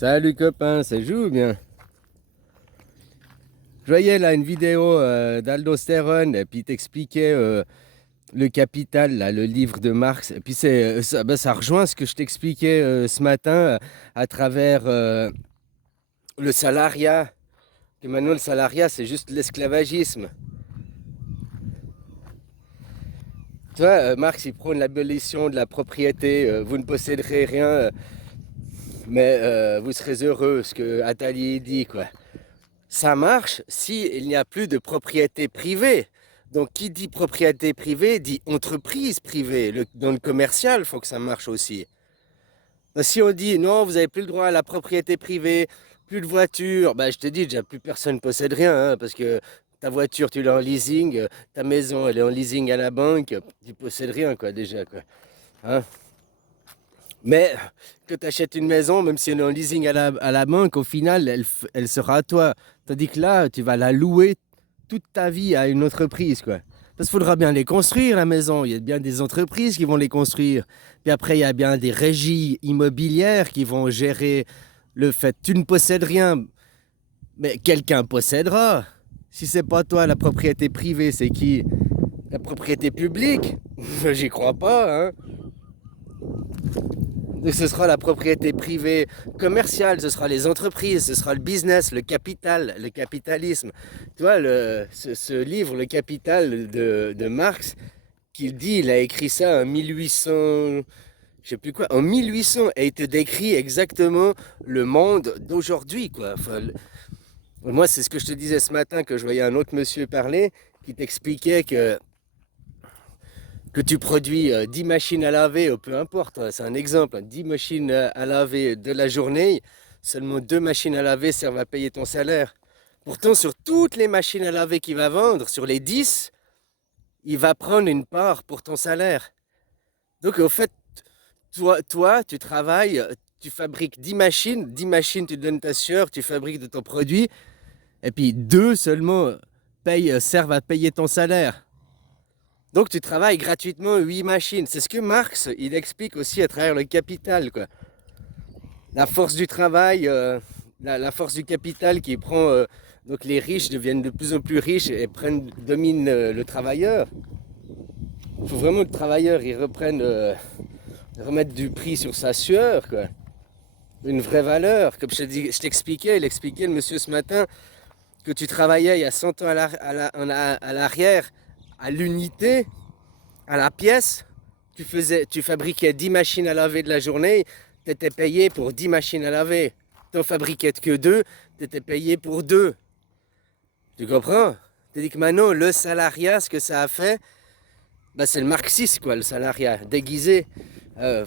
Salut copain, ça joue ou bien? Je voyais là une vidéo d'Aldostérone et puis il t'expliquait le Capital, là, le livre de Marx. Et puis ça rejoint ce que je t'expliquais ce matin à travers le salariat. Que maintenant le salariat c'est juste l'esclavagisme. Tu vois, Marx il prône l'abolition de la propriété. Vous ne posséderez rien, mais vous serez heureux, ce que Attali dit quoi. Ça marche s'il n'y a plus de propriété privée. Donc, qui dit propriété privée dit entreprise privée. Dans le commercial, il faut que ça marche aussi. Si on dit non, vous n'avez plus le droit à la propriété privée, plus de voiture, bah, je te dis, déjà plus personne ne possède rien, hein, parce que ta voiture, tu l'as en leasing, ta maison, elle est en leasing à la banque, tu possèdes rien, quoi, déjà, quoi. Hein. Mais que tu achètes une maison, même si elle est en leasing à la banque, au final, elle sera à toi. Tandis que là, tu vas la louer toute ta vie à une entreprise, quoi. Parce qu'il faudra bien les construire, la maison. Il y a bien des entreprises qui vont les construire. Puis après, il y a bien des régies immobilières qui vont gérer le fait. Tu ne possèdes rien, mais quelqu'un possédera. Si c'est pas toi, la propriété privée, c'est qui? La propriété publique? J'y crois pas, hein. Donc ce sera la propriété privée commerciale, ce sera les entreprises, ce sera le business, le capital, le capitalisme. Tu vois, ce livre, Le Capital de Marx, qu'il dit, il a écrit ça en 1800, je sais plus quoi, en 1800, et il te décrit exactement le monde d'aujourd'hui, quoi. Enfin, moi, c'est ce que je te disais ce matin, que je voyais un autre monsieur parler, qui t'expliquait que tu produis 10 machines à laver, ou peu importe, hein, c'est un exemple, hein, 10 machines à laver de la journée, seulement 2 machines à laver servent à payer ton salaire. Pourtant, sur toutes les machines à laver qu'il va vendre, sur les 10, il va prendre une part pour ton salaire. Donc, au fait, toi tu travailles, tu fabriques 10 machines, tu donnes ta sueur, tu fabriques de ton produit, et puis 2 seulement servent à payer ton salaire. Donc tu travailles gratuitement 8 machines. C'est ce que Marx, il explique aussi à travers le capital, quoi. La force du travail, la force du capital qui prend... donc les riches deviennent de plus en plus riches et dominent le travailleur. Il faut vraiment que le travailleur, il remette du prix sur sa sueur, quoi. Une vraie valeur. Comme je t'expliquais, il expliquait le monsieur ce matin que tu travaillais il y a 100 ans à l'arrière, à l'unité, à la pièce, tu fabriquais 10 machines à laver de la journée, tu étais payé pour 10 machines à laver. Tu n'en fabriquais que 2, tu étais payé pour 2. Tu comprends? Tu dis que maintenant, le salariat, ce que ça a fait, bah, c'est le marxisme, quoi, le salariat, déguisé.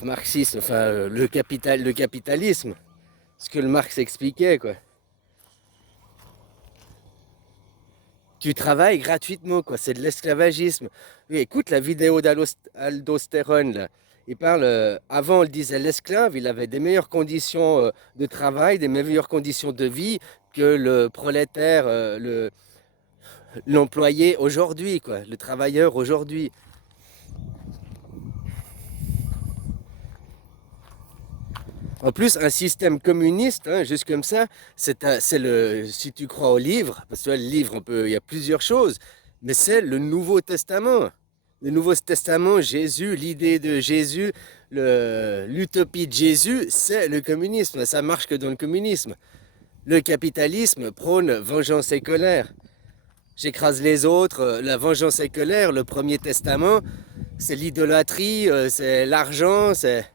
Marxisme, enfin, le capitalisme. Ce que le Marx expliquait, quoi. Tu travailles gratuitement, quoi. C'est de l'esclavagisme. Oui, écoute la vidéo d'Aldostérone, là. Il parle, avant on le disait, l'esclave, il avait des meilleures conditions de travail, des meilleures conditions de vie que le prolétaire, l'employé aujourd'hui, quoi, le travailleur aujourd'hui. En plus, un système communiste, hein, juste comme ça, si tu crois au livre, parce que le livre, il y a plusieurs choses, mais c'est le Nouveau Testament. Le Nouveau Testament, Jésus, l'idée de Jésus, l'utopie de Jésus, c'est le communisme. Ça marche que dans le communisme. Le capitalisme prône vengeance et colère. J'écrase les autres, la vengeance et colère, le Premier Testament, c'est l'idolâtrie, c'est l'argent, c'est...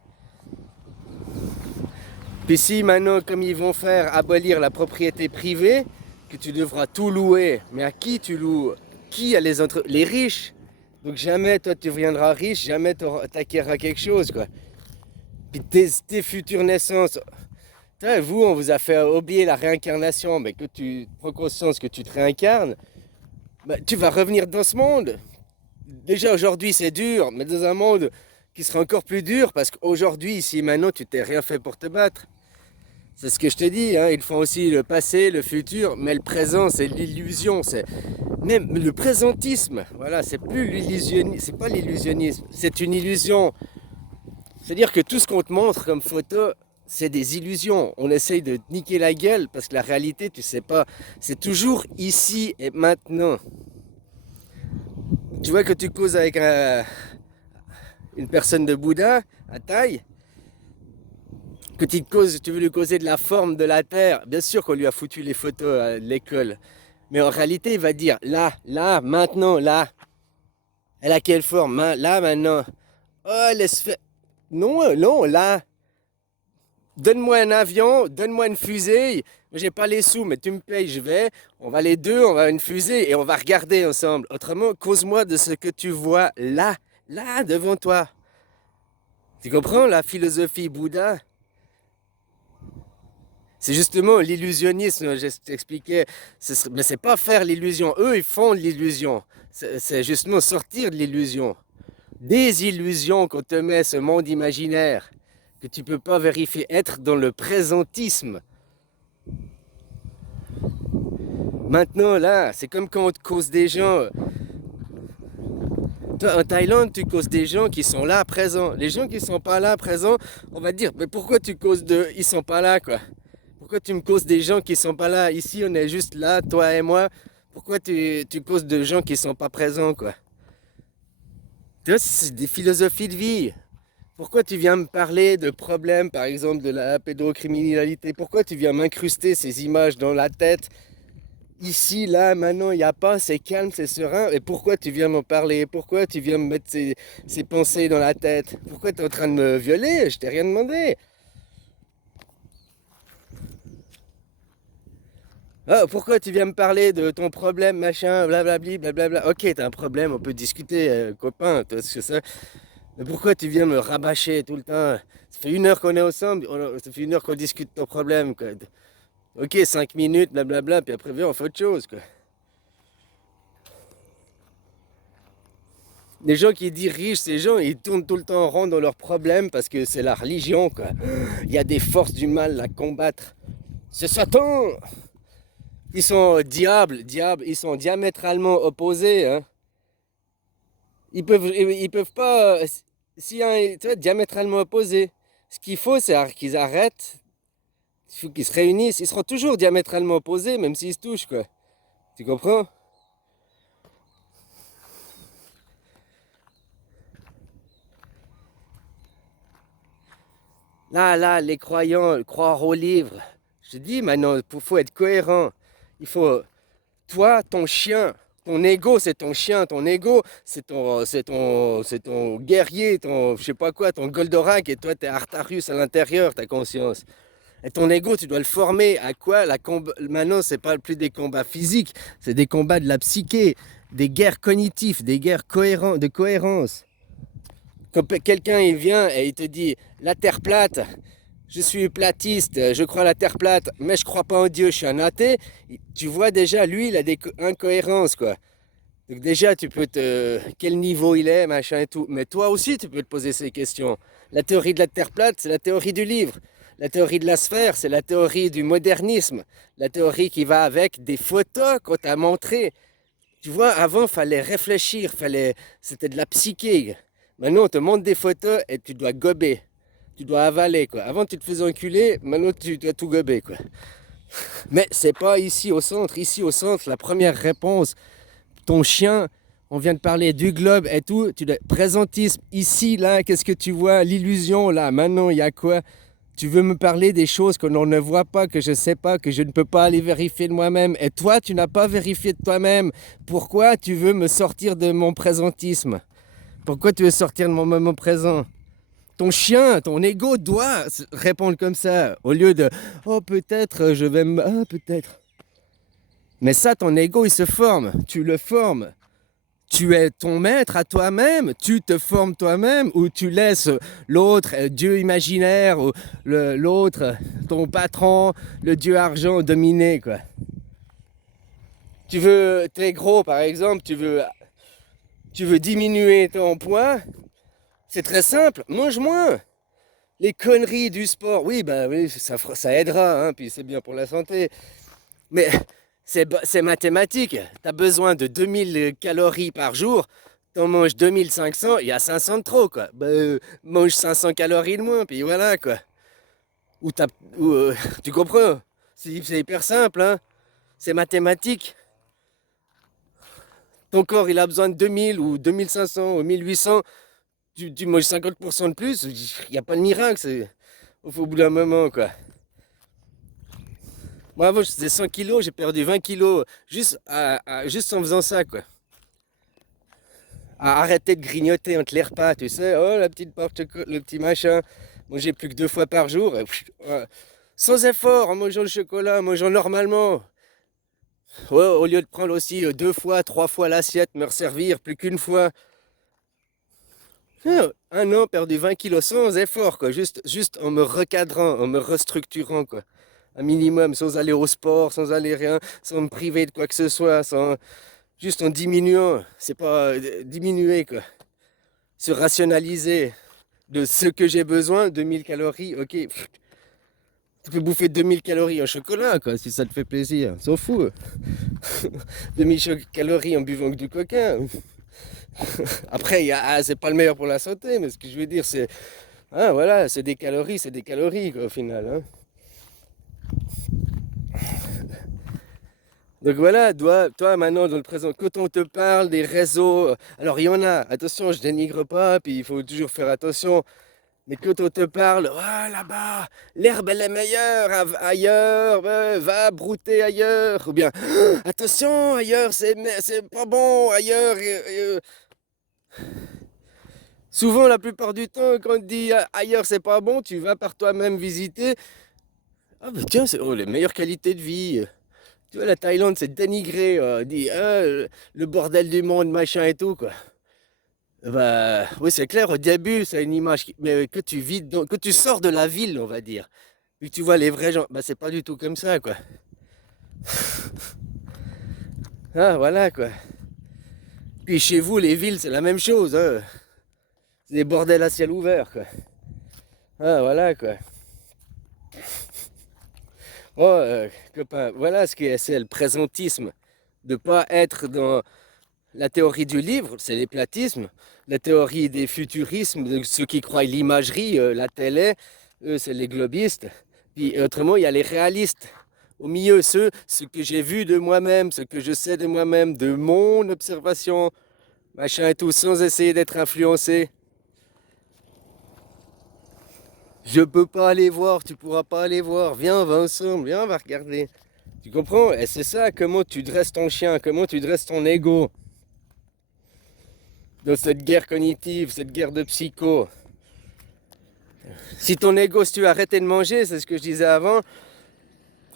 Puis si maintenant, comme ils vont faire abolir la propriété privée, que tu devras tout louer, mais à qui tu loues? Qui a les riches? Donc jamais toi tu deviendras riche, jamais tu acquerras quelque chose, quoi. Puis tes futures naissances, vous on vous a fait oublier la réincarnation, mais que tu prends conscience que tu te réincarnes, bah, tu vas revenir dans ce monde. Déjà aujourd'hui c'est dur, mais dans un monde qui sera encore plus dur, parce qu'aujourd'hui, ici maintenant, tu t'es rien fait pour te battre. C'est ce que je te dis, hein, ils font aussi le passé, le futur, mais le présent, c'est l'illusion, c'est même le présentisme. Voilà, c'est plus l'illusionnisme, c'est pas l'illusionnisme, c'est une illusion. C'est-à-dire que tout ce qu'on te montre comme photo, c'est des illusions. On essaye de te niquer la gueule parce que la réalité, tu sais pas, c'est toujours ici et maintenant. Tu vois que tu causes avec une personne de Bouddha à taille, que tu veux lui causer de la forme de la terre. Bien sûr qu'on lui a foutu les photos à l'école, mais en réalité, il va dire là, là, maintenant, là. Elle a quelle forme? Là, maintenant. Oh, laisse faire. Non, non, là. Donne-moi un avion, donne-moi une fusée. Moi, j'ai pas les sous, mais tu me payes, je vais. On va les deux, on va une fusée et on va regarder ensemble. Autrement, cause-moi de ce que tu vois là, là, devant toi. Tu comprends la philosophie Bouddha? C'est justement l'illusionnisme, je t'expliquais. Mais c'est pas faire l'illusion. Eux, ils font l'illusion. C'est justement sortir de l'illusion. Des illusions qu'on te met, ce monde imaginaire, que tu peux pas vérifier, être dans le présentisme. Maintenant, là, c'est comme quand on te cause des gens. Toi, en Thaïlande, tu causes des gens qui sont là, présents. Les gens qui sont pas là, présents, on va te dire, mais pourquoi tu causes d'eux? Ils sont pas là, quoi. Pourquoi tu me causes des gens qui sont pas là? Ici, on est juste là, toi et moi. Pourquoi tu causes de gens qui sont pas présents, quoi? Tu vois, c'est des philosophies de vie. Pourquoi tu viens me parler de problèmes, par exemple, de la pédocriminalité? Pourquoi tu viens m'incruster ces images dans la tête? Ici, là, maintenant, il n'y a pas, c'est calme, c'est serein. Et pourquoi tu viens m'en parler? Pourquoi tu viens me mettre ces pensées dans la tête? Pourquoi tu es en train de me violer? Je t'ai rien demandé. Ah, pourquoi tu viens me parler de ton problème, machin, blablabli, blablabla. Ok, t'as un problème, on peut discuter, copain, toi, c'est ça. Mais pourquoi tu viens me rabâcher tout le temps? Ça fait 1 heure qu'on est ensemble, ça fait 1 heure qu'on discute ton problème, quoi. Ok, 5 minutes, blablabla, puis après, viens, on fait autre chose, quoi. Les gens qui dirigent ces gens, ils tournent tout le temps en rond dans leurs problèmes parce que c'est la religion, quoi. Il y a des forces du mal à combattre. C'est Satan! Ils sont diables, ils sont diamétralement opposés, hein. Ils peuvent pas, si tu vois, diamétralement opposés. Ce qu'il faut, c'est qu'ils arrêtent, il faut qu'ils se réunissent. Ils seront toujours diamétralement opposés, même s'ils se touchent, quoi. Tu comprends? Là, les croyants, croire au livre. Je te dis, maintenant, il faut être cohérent. Il faut, toi, ton chien, ton ego, c'est ton chien, ton ego, c'est ton guerrier, ton, je sais pas quoi, ton Goldorak, et toi, t'es Artarius à l'intérieur, ta conscience. Et ton ego, tu dois le former à quoi maintenant, c'est pas plus des combats physiques, c'est des combats de la psyché, des guerres cognitives, des guerres de cohérence. Quand quelqu'un il vient et il te dit la terre plate, je suis platiste, je crois à la terre plate, mais je crois pas en Dieu, je suis un athée, tu vois déjà, lui, il a des incohérences, quoi. Donc déjà, tu peux quel niveau il est, machin et tout. Mais toi aussi, tu peux te poser ces questions. La théorie de la terre plate, c'est la théorie du livre. La théorie de la sphère, c'est la théorie du modernisme. La théorie qui va avec des photos qu'on t'a montrées. Tu vois, avant, fallait réfléchir, c'était de la psyché. Maintenant, on te montre des photos et tu dois gober. Tu dois avaler, quoi. Avant, tu te faisais enculer, maintenant, tu dois tout gober, quoi. Mais c'est pas ici au centre. Ici au centre, la première réponse, ton chien, on vient de parler du globe et tout, tu dois présentisme. Ici, là, qu'est-ce que tu vois? L'illusion, là, maintenant, il y a quoi? Tu veux me parler des choses que l'on ne voit pas, que je ne sais pas, que je ne peux pas aller vérifier de moi-même. Et toi, tu n'as pas vérifié de toi-même. Pourquoi tu veux me sortir de mon présentisme? Pourquoi tu veux sortir de mon moment présent? Ton chien, ton ego doit répondre comme ça, au lieu de «Oh, peut-être, je vais me... Ah, peut-être.» Mais ça, ton ego, il se forme. Tu le formes. Tu es ton maître à toi-même, tu te formes toi-même ou tu laisses l'autre, Dieu imaginaire, ou l'autre, ton patron, le Dieu argent dominer, quoi. T'es gros par exemple, tu veux diminuer ton poids, c'est très simple, mange moins. Les conneries du sport, oui, bah oui, ça aidera, hein, puis c'est bien pour la santé. Mais c'est mathématique. Tu as besoin de 2000 calories par jour. Tu en manges 2500, il y a 500 de trop, quoi. Bah, mange 500 calories de moins, puis voilà, quoi. Ou t'as- ou, tu comprends? C'est hyper simple, hein? C'est mathématique. Ton corps, il a besoin de 2000 ou 2500 ou 1800. Tu manges 50% de plus. Il n'y a pas de miracle. Au bout d'un moment, quoi. Moi, avant, je faisais 100 kilos. J'ai perdu 20 kilos juste en faisant ça, quoi. À arrêter de grignoter entre les repas, tu sais. Oh, la petite porte, le petit machin. Manger plus que 2 fois par jour. Sans effort, en mangeant le chocolat, en mangeant normalement. Ouais, au lieu de prendre aussi 2 fois, 3 fois l'assiette, me resservir plus qu'une fois. Un an, perdu 20 kilos sans effort, quoi. Juste en me recadrant, en me restructurant, quoi. Un minimum, sans aller au sport, sans aller rien, sans me priver de quoi que ce soit, juste en diminuant. C'est pas diminuer, quoi. Se rationaliser de ce que j'ai besoin, 2000 calories, ok. Tu peux bouffer 2000 calories en chocolat, quoi, si ça te fait plaisir. S'en fout. 2000 calories en buvant que du coca. Après, c'est pas le meilleur pour la santé, mais ce que je veux dire, c'est. Ah, voilà, c'est des calories, quoi, au final. Hein. Donc voilà, toi, maintenant, dans le présent, quand on te parle des réseaux, alors il y en a, attention, je dénigre pas, puis il faut toujours faire attention, mais quand on te parle, ah là-bas, l'herbe elle est meilleure ailleurs, ouais, va brouter ailleurs, ou bien, attention, ailleurs, c'est pas bon, ailleurs. Souvent, la plupart du temps, quand on te dit ailleurs c'est pas bon, tu vas par toi-même visiter. Ah bah tiens, c'est les meilleures qualités de vie. Tu vois, la Thaïlande, c'est dénigré. Dit le bordel du monde, machin et tout, quoi. Bah oui, c'est clair, au début, c'est une image, mais que tu vis que tu sors de la ville, on va dire. Puis tu vois les vrais gens, bah c'est pas du tout comme ça, quoi. Ah, voilà, quoi. Puis chez vous, les villes, c'est la même chose, hein. C'est des bordels à ciel ouvert, quoi. Ah, voilà, quoi. Oh, copain, voilà ce que c'est le présentisme. De pas être dans la théorie du livre, c'est les platismes. La théorie des futurismes, de ceux qui croient l'imagerie, la télé, eux, c'est les globistes. Puis autrement, il y a les réalistes. Au milieu, ce que j'ai vu de moi-même, ce que je sais de moi-même, de mon observation, machin et tout, sans essayer d'être influencé. Je peux pas aller voir, tu pourras pas aller voir. Viens, on va ensemble, viens, on va regarder. Tu comprends? Et c'est ça, comment tu dresses ton chien, comment tu dresses ton ego dans cette guerre cognitive, cette guerre de psycho. Si ton ego, si tu as arrêté de manger, c'est ce que je disais avant,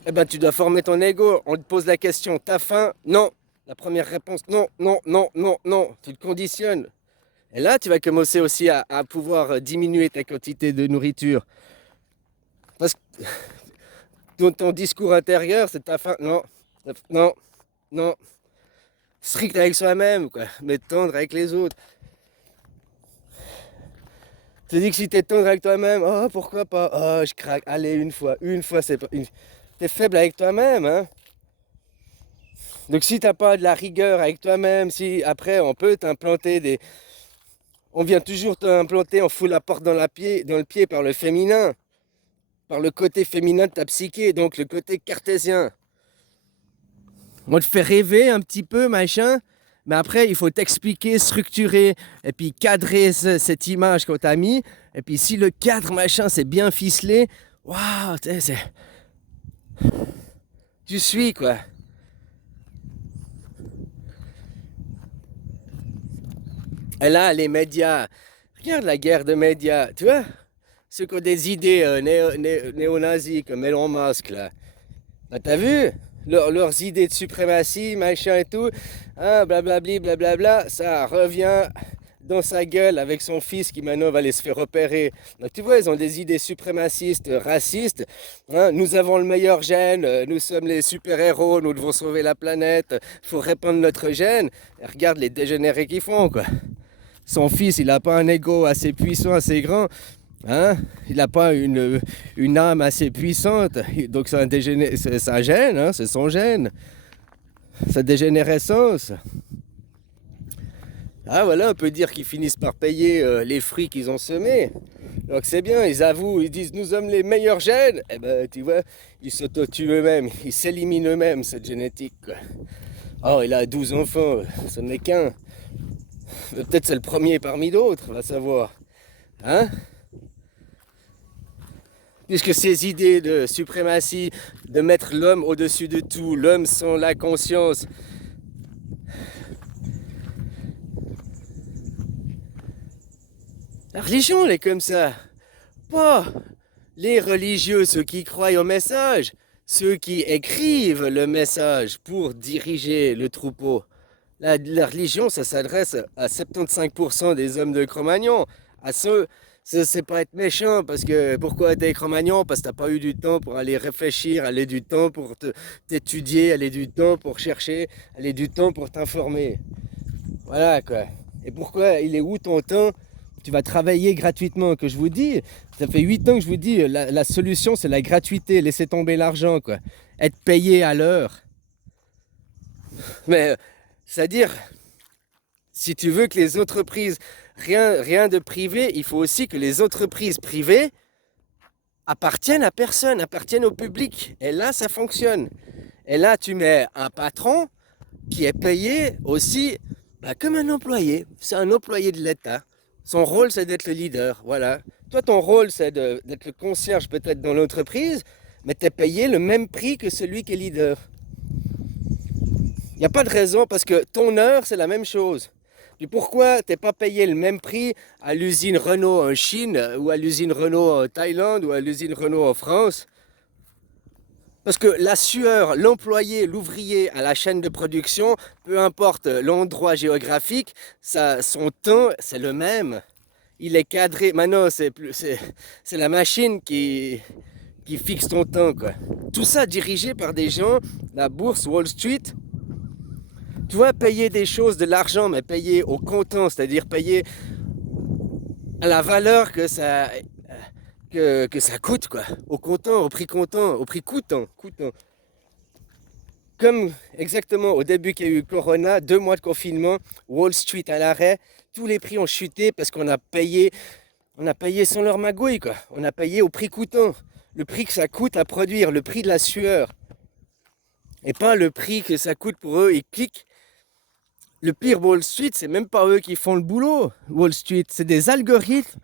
eh ben tu dois former ton ego. On te pose la question, t'as faim? Non. La première réponse, non, non, non, non, non. Tu te conditionnes. Et là, tu vas commencer aussi à pouvoir diminuer ta quantité de nourriture. Parce que dans ton discours intérieur, c'est ta faim. Non, non, non. Strict avec soi-même, quoi. Mais tendre avec les autres. Tu dis que si t'es tendre avec toi-même, oh pourquoi pas, oh je craque, allez une fois c'est pas. T'es faible avec toi-même, hein. Donc si t'as pas de la rigueur avec toi-même, si après on peut t'implanter des. On vient toujours t'implanter, on fout la porte dans le pied par le féminin, par le côté féminin de ta psyché, donc le côté cartésien. On te fait rêver un petit peu, machin, mais après, il faut t'expliquer, structurer, et puis cadrer cette image qu'on t'a mis. Et puis si le cadre, machin, c'est bien ficelé, waouh, tu suis, quoi. Et là, les médias, regarde la guerre de médias, tu vois? Ceux qui ont des idées néo-nazis, comme Elon Musk, là. Bah, t'as vu? Leurs idées de suprématie, machin et tout, hein, blablabli, blablabla, ça revient dans sa gueule avec son fils qui maintenant va aller se faire opérer. Donc tu vois, ils ont des idées suprémacistes, racistes. Hein, nous avons le meilleur gène, nous sommes les super-héros, nous devons sauver la planète, il faut répandre notre gène. Et regarde les dégénérés qu'ils font, quoi. Son fils, il n'a pas un ego assez puissant, assez grand. Hein? Il n'a pas une âme assez puissante, donc c'est sa gène, hein? C'est son gène, sa dégénérescence. Ah voilà, on peut dire qu'ils finissent par payer les fruits qu'ils ont semés. Donc c'est bien, ils avouent, ils disent nous sommes les meilleurs gènes. Eh ben tu vois, ils s'auto-tuent eux-mêmes, ils s'éliminent eux-mêmes cette génétique, quoi. Oh, il a 12 enfants, ce n'est qu'un. Peut-être c'est le premier parmi d'autres, on va savoir. Hein? Puisque ces idées de suprématie, de mettre l'homme au-dessus de tout, l'homme sans la conscience, la religion elle est comme ça. Pas les religieux, ceux qui croient au message, ceux qui écrivent le message pour diriger le troupeau. La religion, ça s'adresse à 75% des hommes de Cro-Magnon. À ceux, c'est pas être méchant, parce que pourquoi t'es Cro-Magnon? Parce que t'as pas eu du temps pour aller réfléchir, aller du temps pour t'étudier, aller du temps pour chercher, aller du temps pour t'informer. Voilà quoi. Et pourquoi il est où ton temps? Tu vas travailler gratuitement, que je vous dis. Ça fait 8 ans que je vous dis, la solution c'est la gratuité, laissez tomber l'argent quoi. Être payé à l'heure. Mais c'est-à-dire, si tu veux que les entreprises, rien de privé, il faut aussi que les entreprises privées appartiennent à personne, appartiennent au public. Et là, ça fonctionne. Et là, tu mets un patron qui est payé aussi comme un employé. C'est un employé de l'État. Son rôle, c'est d'être le leader. Voilà. Toi, ton rôle, c'est d'être le concierge peut-être dans l'entreprise, mais tu es payé le même prix que celui qui est leader. Il n'y a pas de raison parce que ton heure, c'est la même chose. Et pourquoi tu n'es pas payé le même prix à l'usine Renault en Chine ou à l'usine Renault en Thaïlande ou à l'usine Renault en France? Parce que la sueur, l'employé, l'ouvrier à la chaîne de production, peu importe l'endroit géographique, son temps, c'est le même. Il est cadré. Maintenant, c'est la machine qui fixe ton temps, quoi. Tout ça dirigé par des gens, la bourse, Wall Street. Tu vois, payer des choses, de l'argent, mais payer au comptant, c'est-à-dire payer à la valeur que ça coûte, quoi. Au comptant, au prix comptant, au prix coûtant. Comme exactement au début qu'il y a eu Corona, 2 mois de confinement, Wall Street à l'arrêt, tous les prix ont chuté parce qu'on a payé sans leur magouille, quoi. On a payé au prix coûtant. Le prix que ça coûte à produire, le prix de la sueur. Et pas le prix que ça coûte pour eux, ils cliquent. Le pire, Wall Street, c'est même pas eux qui font le boulot. Wall Street, c'est des algorithmes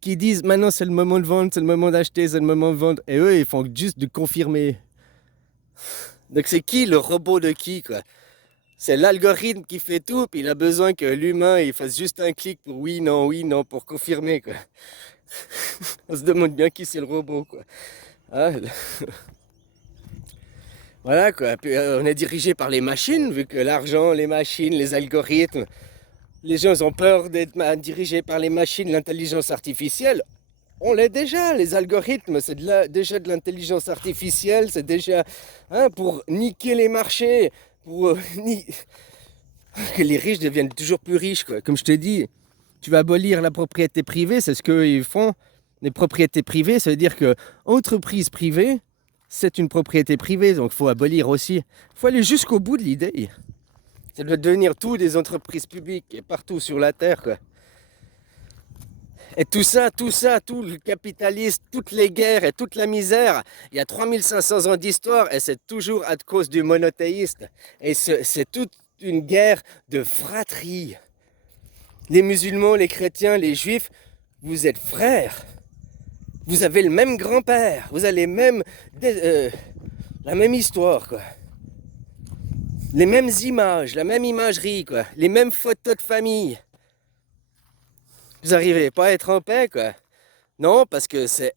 qui disent maintenant c'est le moment de vendre, c'est le moment d'acheter, c'est le moment de vendre. Et eux, ils font juste de confirmer. Donc c'est qui le robot de qui, quoi? C'est l'algorithme qui fait tout, puis il a besoin que l'humain il fasse juste un clic pour oui, non, pour confirmer, quoi. On se demande bien qui c'est le robot, quoi. Hein. Voilà, quoi. Puis, on est dirigé par les machines, vu que l'argent, les machines, les algorithmes, les gens ont peur d'être dirigés par les machines, l'intelligence artificielle. On l'est déjà, les algorithmes, c'est déjà de l'intelligence artificielle, c'est déjà pour niquer les marchés, pour que les riches deviennent toujours plus riches, quoi. Comme je te dis, tu vas abolir la propriété privée, c'est ce qu'ils font. Les propriétés privées, ça veut dire que entreprise privée, c'est une propriété privée, donc il faut abolir aussi. Il faut aller jusqu'au bout de l'idée. Ça doit devenir tout des entreprises publiques et partout sur la Terre, quoi. Et tout ça, tout le capitalisme, toutes les guerres et toute la misère, il y a 3500 ans d'histoire et c'est toujours à cause du monothéiste. Et c'est toute une guerre de fratrie. Les musulmans, les chrétiens, les juifs, vous êtes frères. Vous avez le même grand-père, vous avez la même histoire, quoi. Les mêmes images, la même imagerie, quoi. Les mêmes photos de famille. Vous n'arrivez pas à être en paix, quoi. Non, parce que c'est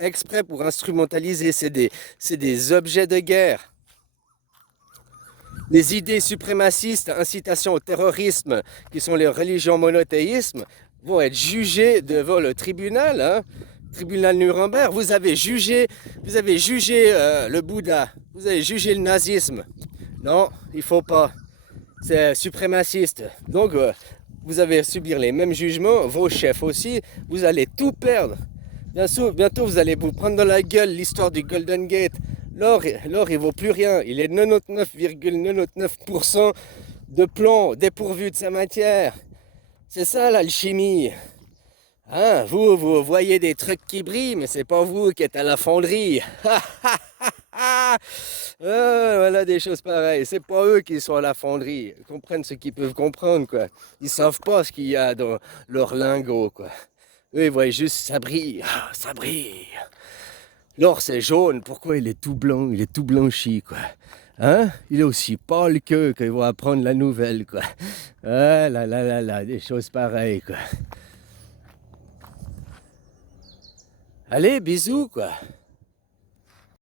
exprès pour instrumentaliser, c'est des objets de guerre. Les idées suprémacistes, incitation au terrorisme, qui sont les religions monothéismes, vont être jugées devant le tribunal, hein, tribunal Nuremberg. Vous avez jugé le Bouddha, vous avez jugé le nazisme. Non, il faut pas. C'est suprémaciste. Donc, vous allez subir les mêmes jugements, vos chefs aussi, vous allez tout perdre. Bientôt vous allez vous prendre dans la gueule l'histoire du Golden Gate. L'or, il vaut plus rien. Il est 99,99% de plomb dépourvu de sa matière. C'est ça l'alchimie. Hein, vous voyez des trucs qui brillent, mais c'est pas vous qui êtes à la fonderie. Voilà des choses pareilles. C'est pas eux qui sont à la fonderie. Ils comprennent ce qu'ils peuvent comprendre, quoi. Ils savent pas ce qu'il y a dans leur lingot, quoi. Eux, ils voient juste ça brille. Ah, ça brille. L'or, c'est jaune. Pourquoi il est tout blanc? Il est tout blanchi, quoi. Hein? Il est aussi pâle qu'eux qu'ils vont apprendre la nouvelle, quoi. Ah là là là là, des choses pareilles, quoi. Allez, bisous, quoi.